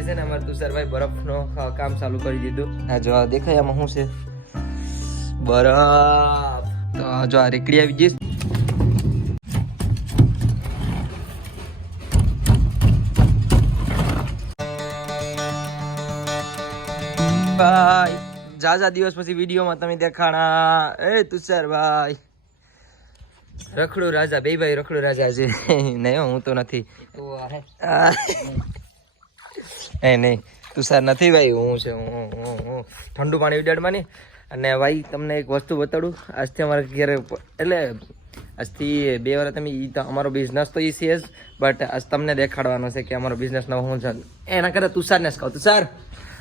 આજથી છે ને અમારે તુષારભાઈ બરફનો કામ ચાલુ કરી દીધું. આ જો આ દેખાય આમાં શું છે બરફ. તો જો આ રેકડી આવી જઈશ. ભાઈ જાજા દિવસ પછી વિડીયોમાં તમે દેખાણા. એ તુષારભાઈ રખડું રાજા, બે ભાઈ રખડું રાજા છે. નહીં હું તો નથી. એ નહીં તુષાર નથી ભાઈ, હું છે. હું ઠંડુ પાણી ઉડાડમાં નહીં. અને ભાઈ તમને એક વસ્તુ બતાડું. આજથી અમારે ઘરે એટલે આજથી 2 વર્ષ તમે અમારો બિઝનેસ તો એ છે જ, બટ આજ તમને દેખાડવાનો છે કે અમારો બિઝનેસ નવો હું છે. એના કરતા તુષારને જ કહું. તુષાર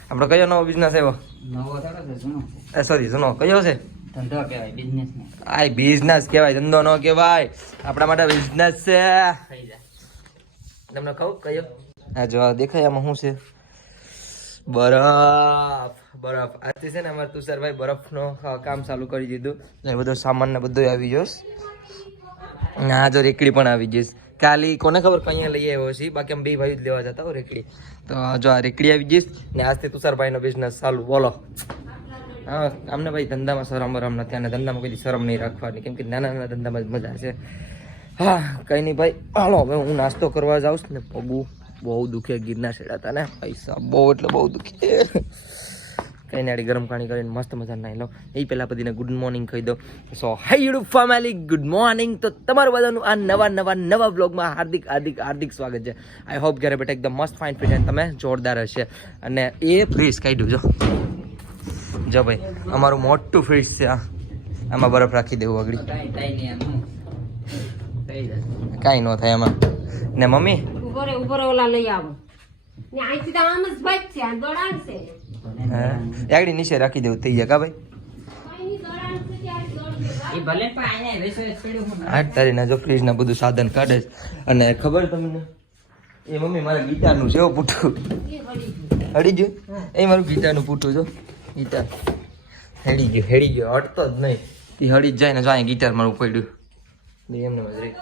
આપણો કયો નવો બિઝનેસ આવ્યો? સોરી જૂનો કયો છે? ધંધો કહેવાય, બિઝનેસ ને. આ બિઝનેસ કહેવાય, ધંધો ન કહેવાય. આપણા માટે બિઝનેસ છે. તમને કહું કયો? આ જો દેખાય આમાં શું છે બરફ. બરફ આજથી છે ને અમારે તુષારભાઈ બરફનો કામ ચાલુ કરી દીધું. બધો સામાન ને બધું આવી જશે. અને આ જો રેકડી પણ આવી જઈશ. કાલી કોને ખબર કઈ લઈ આવ્યો છે, બાકી અમે 2 ભાઈ જ લેવા જતા હો રેકડી. તો જો આ રેકડી આવી જઈશ ને આજથી તુષારભાઈનો બિઝનેસ ચાલુ. બોલો. હા અમને ભાઈ ધંધામાં શરમ બરમ નથી, અને ધંધામાં કોઈ શરમ નહીં રાખવાની, કેમ કે નાના નાના ધંધામાં જ મજા છે. હા કંઈ નહીં ભાઈ, હાલો હવે હું નાસ્તો કરવા જાઉં છું ને. પગું બહુ દુખે, ગિરના ચડાતા ને પૈસા બહુ એટલે બહુ દુખે. કંઈ નાડી ગરમ પાણી કરીને મસ્ત મજા નાઈ લો. એ પહેલાં બધીને ગુડ મોર્નિંગ કહી દો. સો હાય યુટ્યુબ ફેમિલી, ગુડ મોર્નિંગ. તો તમારું બધાનું આ નવા બ્લોગમાં હાર્દિક હાર્દિક હાર્દિક સ્વાગત છે. આઈ હોપ ઘરે બેઠા એકદમ મસ્ત ફાઇન ફિટ તમે જોરદાર હશે. અને એ ફ્રીજ કાઢ્યું જો ભાઈ, અમારું મોટું ફ્રીજ છે. આમાં બરફ રાખી દેવું આગળ, કાંઈ ન થાય એમાં. ને મમ્મી ઓલા લઈ આવો ને, આઈથી તો આમ જ ભાઈ છે, આ દોડાણ છે. આગળ નીચે રાખી દેવું થઈ જાય કા ભાઈ? એ ભલે પણ આયા વેસો છેડું હું આઠ તારીખના જો ફ્રીજના બધું સાધન કાઢે છે. અને ખબર તમને એ મમ્મી મારા ગીટારનું છે પૂઠું હડી ગયું. એ મારું ગીટારનું પૂઠું જો, ગીટાર હેડી ગયો હટતો જ નહીં. એ હડી જ જાય ને જો અહીંયા ગીટાર મારું પડ્યું એમને મજરી.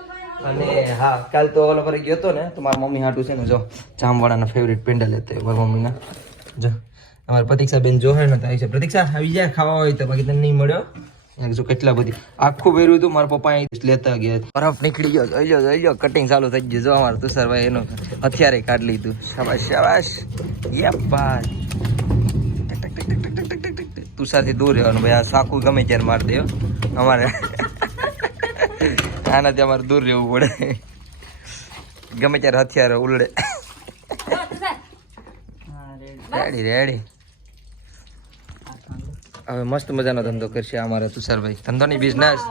અને હા કાલ તો ઓલા પર ગયો હતો ને, તો મારા મમ્મી હાટું છે ને જો જામવાળાના ફેવરેટ પેંડા લેતા મારા મમ્મીના. જો અમારા પ્રતીક્ષા બેન જો હે ને તો આવી છે. પ્રતીક્ષા આવી જાય ખાવા હોય તો, બાકી તને નહીં મળ્યો. જો કેટલા બધી આખું ભર્યું હતું મારા પપ્પા અહીં લેતા ગયા. બરફ નીકળી ગયો, જોઈ લો કટિંગ ચાલુ થઈ ગયું. જો અમારે તુષારભાઈ એનું હથિયારે કાઢી લીધું. શાબાશ શાબાશ. યપ ભાઈ, તુષારથી દૂર રહેવાનું ભાઈ. આ સાકું ગમે ત્યારે મારી દે અમારે. આનાથી અમારે દૂર રહેવું પડે, ગમે ત્યારે હથિયાર ઉલડે. Ready ready. હવે મસ્ત મજાનો ધંધો કરશે અમારા તુષારભાઈ. ધંધોની બિઝનેસ.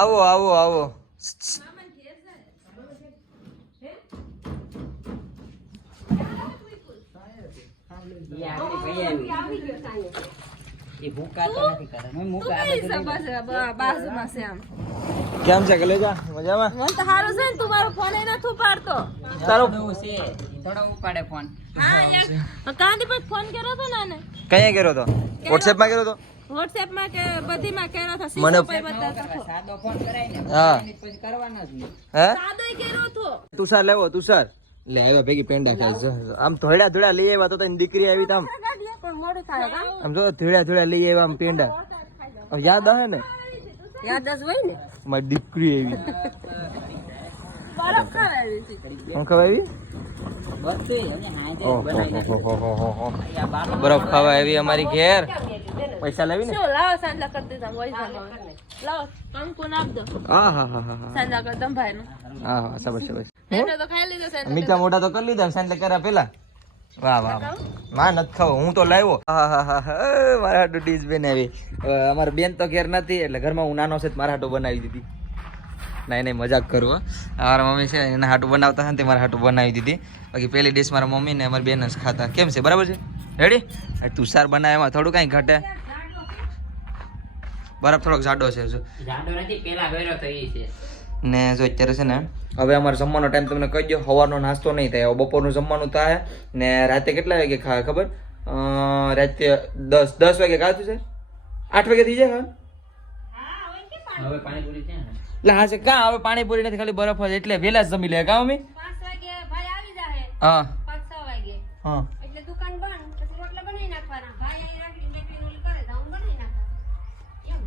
આવો આવો આવો. કેમ છે કલેજા? મજામાં? મને તો સારું છે ને, તું મારો ફોન એ નથી ઉપાડતો. તારો છે થોડો ઉપાડે ફોન. હા કાંદી પર ફોન કર્યો તો ને. કયા કર્યો તો? WhatsApp માં કર્યો તો? WhatsApp માં કે બધીમાં કર્યો તો. મને સાદો ફોન કરાય ને હા પછી કરવાનો જ નહીં. હે સાદોય કર્યો તો. તુષાર લેવો તુષાર લે આવ્યા ભેગી પેંડા ખાય છે. આમ ધોળા ધોળા લઈ આવ્યા તો તને દીકરી આવી તો આમ પણ મોડું થાય કા. આમ જો ધોળા ધોળા લઈ આવ્યા આમ પેંડા. યાદ આવે ને યાદ જ હોય ને. મારી દીકરી આવી. બરફ ખાવાવી છે. હું ખવાવી? બરફ ખાવા આવી અમારી ઘેર. પૈસા લાવી ને. શું લાવો સાંજલા કરી દીધા હોય લાવો કંકુ નાખ દો. હા હા હા હા સાંજલા કર દમ ભાઈ નું. હા હા સબસ સબસ. એને તો ખાઈ લીધો સાંજલા. મીઠા મોઢા તો કરી લીધા સાંજલે કર્યા પેલા. વાહ વાહ વાહ. ના નથી ખાવ, હું તો લાવ્યો. હા હા હા હા, મારા હાટુ ડીશ બનાવી. અમારા બેન તો ઘેર નથી એટલે ઘરમાં હું નાનો છે તો મારા હાટુ બનાવી દીધી. નહીં મજાક કરું. મારા મમ્મી છે એના હાટું બનાવતા હતા ને મારા હાટું બનાવી દીધી. બાકી પહેલી ડીશ મારા મમ્મી ને અમારી બેન જ ખાતા. કેમ છે, બરાબર છે? રેડી? તુષાર બનાવે એમાં થોડું કાંઈ ઘટે. બરફ થોડોક જાડો છે જો. જાડો નથી, પેલા ગયો તો ઈ છે. ને જો અત્યારે છે ને હવે અમારે જમવાનો ટાઈમ તમને કહી દો. સવારનો નાસ્તો નહીં થાય, બપોરનું જમવાનું થાય. ને રાતે કેટલા વાગે ખાય ખબર? રાતે 10 વાગે ખાતું છે. 8 વાગે થઈ જાય. હવે પાણીપુરી છે ને? એટલે હા છે કાં હવે પાણીપુરી નથી, ખાલી બરફ જ. એટલે વહેલા જ જમી લે કાં મમ્મી? 5 વાગે ભાઈ આવી જાય. હા 5-6 વાગે. હા. એટલે દુકાન બંધ, પછી રોટલા બનાવી નાખવાના. ભાઈ અહીં રાખડી બેકરી ઓલી કરે તો હું બનાવી નાખવા. એમ.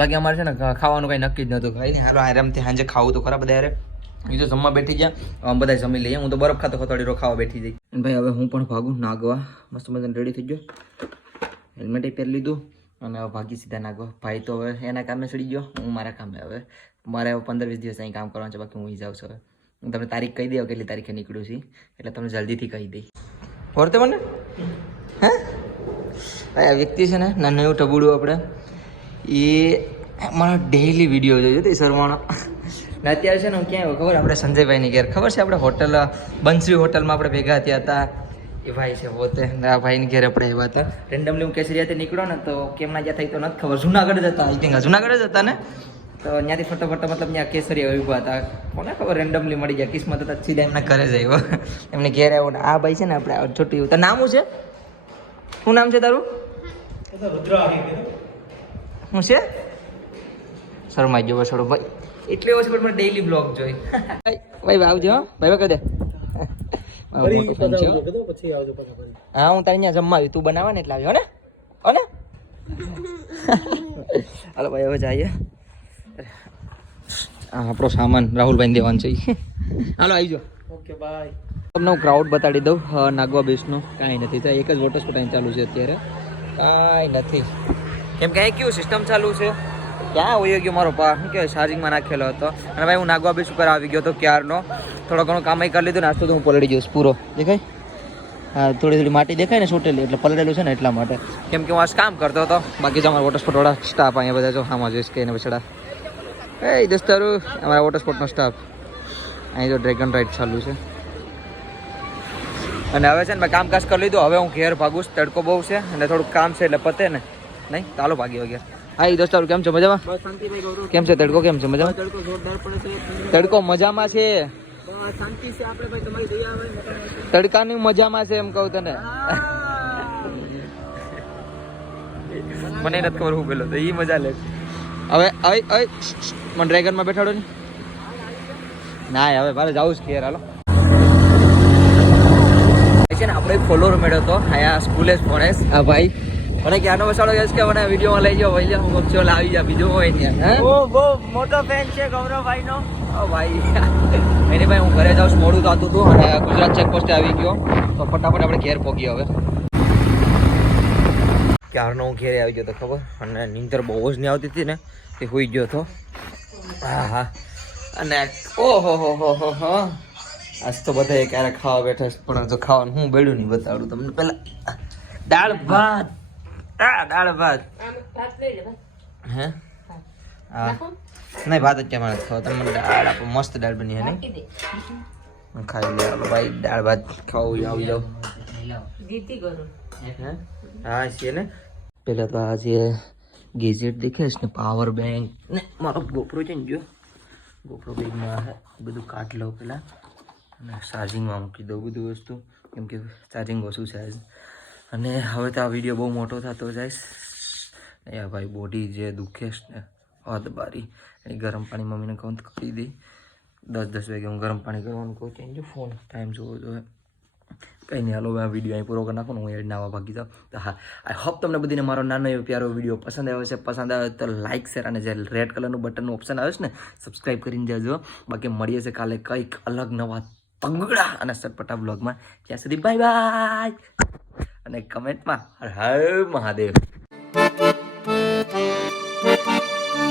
બાકી અમારે છે ને ખાવાનું કઈ નક્કી જ નતું. ભાઈ ને હારો આરામથી સાંજે ખાવું તો ખરા બધા યાર. એ તો જમવા બેઠી ગયા, બધા જમી લઈએ. હું તો બરફ ખાતો થોડી ખાવા બેઠી જઈ. ભાઈ હવે હું પણ ભાગું નાગવા. મસ્ત મજાને રેડી થઈ ગયો, હેલ્મેટ પહેરી લીધું અને હવે ભાગી સીધા નાગવા. ભાઈ તો હવે એના કામે ચડી ગયો, હું મારા કામે. હવે મારે 15-20 દિવસ અહીં કામ કરવાનું છે, બાકી હું જાઉં છું. હવે હું તમને તારીખ કહી દઉં કેટલી તારીખે નીકળ્યું છું, એટલે તમને જલ્દીથી કહી દઈ. ઓળતે મને હે આ વ્યક્તિ છે ને નાનું એવું ટબુડું આપણે, એ મારો ડેઈલી વિડીયો જોયો તે શર્માનો. ને અત્યારે છે ને હું ક્યાં ખબર, આપણે સંજયભાઈની ઘેર ખબર છે, આપણે હોટલ બંસરી હોટલમાં આપણે ભેગા થયા હતા. એ ભાઈ છે પોતે, આ ભાઈની ઘેર આપણે એવા હતા. રેન્ડમલી હું કેસરિયાથી નીકળ્યો ને તો કેમના જ્યાં થઈ તો નથી ખબર. જુનાગઢ જ હતા, આઈ થિંક જુનાગઢ જ હતા ને. તો ત્યાંથી ફટોફટ મતલબ ત્યાં કેસરિયા ઊભા હતા. કોને ખબર રેન્ડમલી મળી ગયા, કિસ્મત હતા સીધા એમના ઘરે જ આવ્યો. એમને ઘેર આવ્યો ને આ ભાઈ છે ને આપણે છોટી. તારું નામ શું છે? શું નામ છે તારું? શું છે? શરમાઈ ગયો છોડો ભાઈ. એટલે ઓછો પણ ડેઈલી બ્લોગ જોઈ. ભાઈ આવજો ભાઈ કહી દે. હા હું તારે અહીંયા જમવા આવ્યું, તું બનાવવા ને એટલે આવ્યો ને. હાલો ભાઈ હવે જઈએ. આપણો સામાન રાહુલભાઈ દેવાનું છે. હાલો આવી જાઓ. Okay bye. તમને હું ક્રાઉડ બતાડી દઉં નાગવા બેસનું. કાંઈ નથી, ત્યાં એક જ વોટર સ્પોર્ટ ચાલુ છે અત્યારે. કાંઈ નથી, કેમ કે અહીં કેવું સિસ્ટમ ચાલુ છે. ક્યાં હોઈ ગયો મારો પા, શું કહેવાય, ચાર્જિંગમાં નાખેલો હતો. અને ભાઈ હું નાગવા બીચ ઉપર આવી ગયો હતો ક્યારનો. થોડો ઘણો કામ કરી લીધું, નાસ્તો તો હું પલળી ગયો પૂરો. દેખાય? હા થોડી માટી દેખાય ને છૂટેલી, એટલે પલળેલું છે ને એટલા માટે. કેમ કે હું આજ કામ કરતો હતો. બાકી તો અમારા વોટર સ્પોર્ટ વાળા સ્ટાફ અહીંયા બધા જો આમાં જોઈશ કે એને પછડા એ દોસ્તારું અમારા વોટર સ્પોર્ટનો સ્ટાફ. અહીં જો ડ્રેગન રાઇડ ચાલુ છે. અને હવે છે ને મેં કામકાજ કરી લીધું, હવે હું ઘેર ભાગું. તડકો બહુ છે અને થોડુંક કામ છે એટલે પતે ને. નહીં ચાલો ભાગી વગેરે. હા એ દોસ્તારું કેમ છે, મજામાં? કેમ છે તડકો, કેમ છે? મજામાં? તડકો મજામાં છે, તડકાની મજામાં છે એમ કહું તને. મને નથી ખબર હું પેલો તો એ મજા લે. હવે મને ડ્રેગનમાં બેઠાડો ને. ના હવે મારે જવું છે ઘેર. હાલો છે ને આપણે ફોલોવર મેળ્યો હતો અહીંયા સ્કૂલે જ ભણે. હા ભાઈ મને ક્યાંનો વસાડો છે કે મને વિડીયોમાં લઈ જાઓ. ભાઈ હું ચોલ આવી જા, બીજો હોય ત્યાં. બહુ મોટો ફેન છે ગૌરવભાઈ નો. ભાઈ એની ભાઈ હું ઘરે જાઉં, મોડું થતું હતું અને ગુજરાત ચેકપોસ્ટે આવી ગયો તો ફટાફટ આપણે ઘેર પહોંચી. હવે ક્યારનો હું ઘેરે આવી ગયો તો ખબર, અને નીંદર બહુ જ નહીં આવતી હતી ને, એ હોઈ ગયો હતો. હા હા અને ઓહો હો આજ તો બધા ક્યારે ખાવા બેઠા છે, પણ તો ખાવાનું હું બેડું નહીં બતાડું તમને. પેલા દાળ ભાત. દાળ ભાત હે? હા નહીં ભાત જ કેમ નથી ખાવા તમે. દાળ આપો, મસ્ત દાળ બની હે નહીં? ખાઈ લે ભાઈ, દાળ ભાત ખાવું આવી જાવ. હા છે ને. પેલા તો આ જે ગેજેટ દેખાય ને, પાવર બેંક ને મારો ગોપરો છે ને, જો ગોપરો બેગમાં બધું કાઢ લઉં પેલા અને ચાર્જિંગમાં મૂકી દઉં બધું વસ્તુ, કેમ કે ચાર્જિંગ ઓછું છે આજ. અને હવે તો આ વિડીયો બહુ મોટો થતો જાય. એ ભાઈ બોડી જે દુખે છે ને હદ બારી, એ ગરમ પાણી મમ્મીને કહું તો કરી દઈ. 10 વાગે હું ગરમ પાણી કરવાનું કહું. ચેન્જ ફોન ટાઈમ જોવો જોઈએ. કંઈ નહીં, હાલો આ વિડીયો અહીં પૂરો કરી નાખો ને હું એડ નાવા ભાગી જાઉં. તો હા, આઈ હોપ તમને બધીને મારો નાનો એવો પ્યારો વિડીયો પસંદ આવ્યો છે. પસંદ આવે તો લાઇક, શેર અને જે રેડ કલરનું બટનનું ઓપ્શન આવે છે ને, સબસ્ક્રાઈબ કરીને જજો. બાકી મળીએ છે કાલે કંઈક અલગ નવા તંગડા અને સટપટા બ્લોગમાં. ત્યાં સુધી બાય બાય અને કમેન્ટમાં હર હર મહાદેવ.